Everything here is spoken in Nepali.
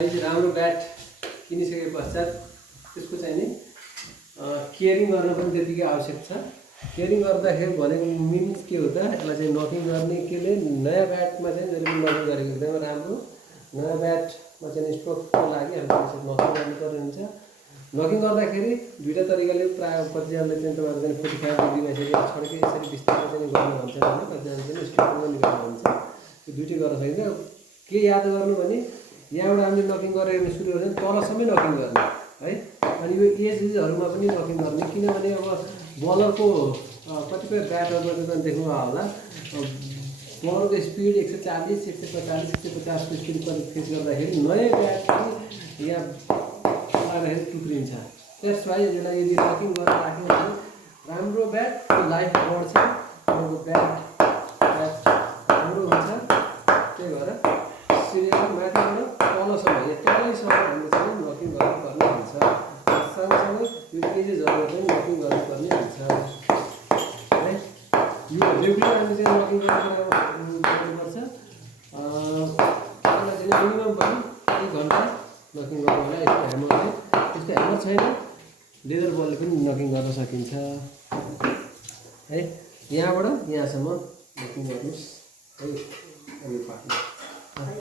राम्रो ब्याट किनिसके पश्चात त्यसको चाहिँ नि केयरिङ गर्न पनि त्यतिकै आवश्यक छ। केयरिङ गर्दाखेरि भनेको मिन्स के हो त, यसलाई चाहिँ नकिङ गर्ने केले नयाँ ब्याटमा चाहिँ जहिले पनि नकिङ गरेको एकदमै राम्रो। नयाँ ब्याटमा चाहिँ स्ट्रोकको लागि हामीले नकिङ गर्नुपर्ने हुन्छ। नकिङ गर्दाखेरि दुईवटा तरिकाले प्रायः कतिजनाले चाहिँ तपाईँहरू चाहिँ 45 डिग्रीमा चाहिँ छड्के यसरी बिस्तारै चाहिँ गर्नु भन्छ भने कतिजना चाहिँ स्ट्रोकिङ पनि गर्नुहुन्छ। त्यो दुइटै गर्न सकिन्छ। के याद गर्नु भने यहाँबाट हामीले नकिङ गरेर सुरु गर्ने तलसम्मै नकिङ गर्ने है। अनि यो एजहरूमा पनि नकिङ गर्ने, किनभने अब बलरको कतिपय ब्याटहरूमा चाहिँ देख्नु होला बलरको स्पिड 140, 140, 150 को स्पिड फेस गर्दाखेरि नयाँ ब्याट पनि यहाँ आएर टुक्रिन्छ। त्यस वाइ यसलाई यदि नकिङ गरेर राख्यो भने राम्रो ब्याटको लाइफ बढ्छ, ब्याट राम्रो हुन्छ। त्यही भएर सिरियल माथिबाट तलसम्म तलैसम्म हामीले चाहिँ नकिङ गर्नुपर्ने हुन्छ। सँगसँगै यो एजेसहरू पनि नकिङ गर्नुपर्ने हुन्छ है। यो रेगुलर हामीले चाहिँ नकिङ गर्नुपर्छ। त्यसलाई चाहिँ मिनिमम पनि 1 घन्टा नकिङ गर्नु होला। यस्तो ह्यामरले, त्यस्तो ह्यामर छैन लेदर बलले पनि नकिङ गर्न सकिन्छ है। यहाँबाट यहाँसम्म नकिङ गर्नुहोस् है।